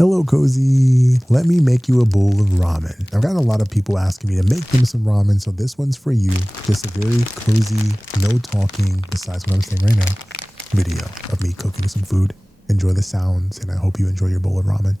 Hello, Cozy. Let me make you a bowl of ramen. I've gotten a lot of people asking me to make them some ramen, so this one's for you. Just a very cozy, no talking, besides what I'm saying right now, video of me cooking some food. Enjoy the sounds, and I hope you enjoy your bowl of ramen.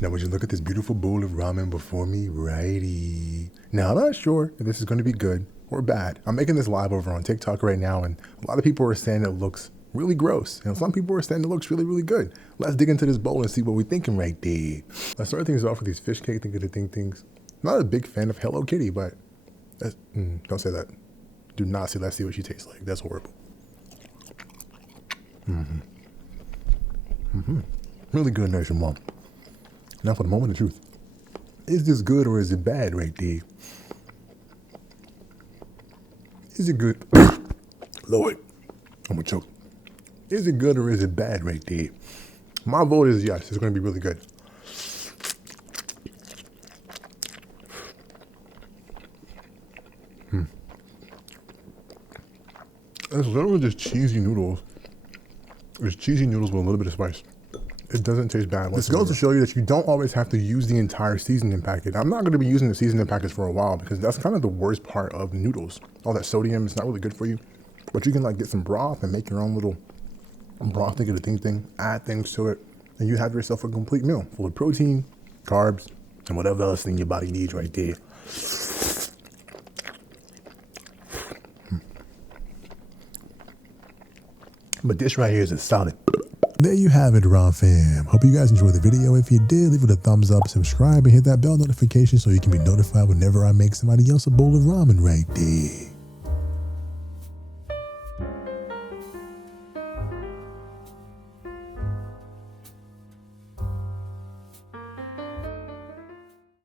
Now, would you look at this beautiful bowl of ramen before me? Righty. Now, I'm not sure if this is going to be good or bad. I'm making this live over on TikTok right now, and a lot of people are saying it looks really gross. And some people are saying it looks really, really good. Let's dig into this bowl and see what we're thinking right there. Let's start things off with these fish cake things. Not a big fan of Hello Kitty, but don't say that. Do not say, let's see what she tastes like. That's horrible. Really good, nice and warm. Now for the moment of truth. Is this good or is it bad right there? Is it good? Lord, I'm gonna choke. Is it good or is it bad right there? My vote is yes, it's gonna be really good. It's literally just cheesy noodles. It's cheesy noodles with a little bit of spice. It doesn't taste bad. This goes to show you that you don't always have to use the entire seasoning packet. I'm not going to be using the seasoning packets for a while because that's kind of the worst part of noodles. All that sodium is not really good for you. But you can like get some broth and make your own little broth thing, add things to it, and you have yourself a complete meal full of protein, carbs, and whatever else thing your body needs right there. But this right here is a solid. There you have it, Raw fam. Hope you guys enjoyed the video. If you did, leave it a thumbs up, subscribe, and hit that bell notification so you can be notified whenever I make somebody else a bowl of ramen right there.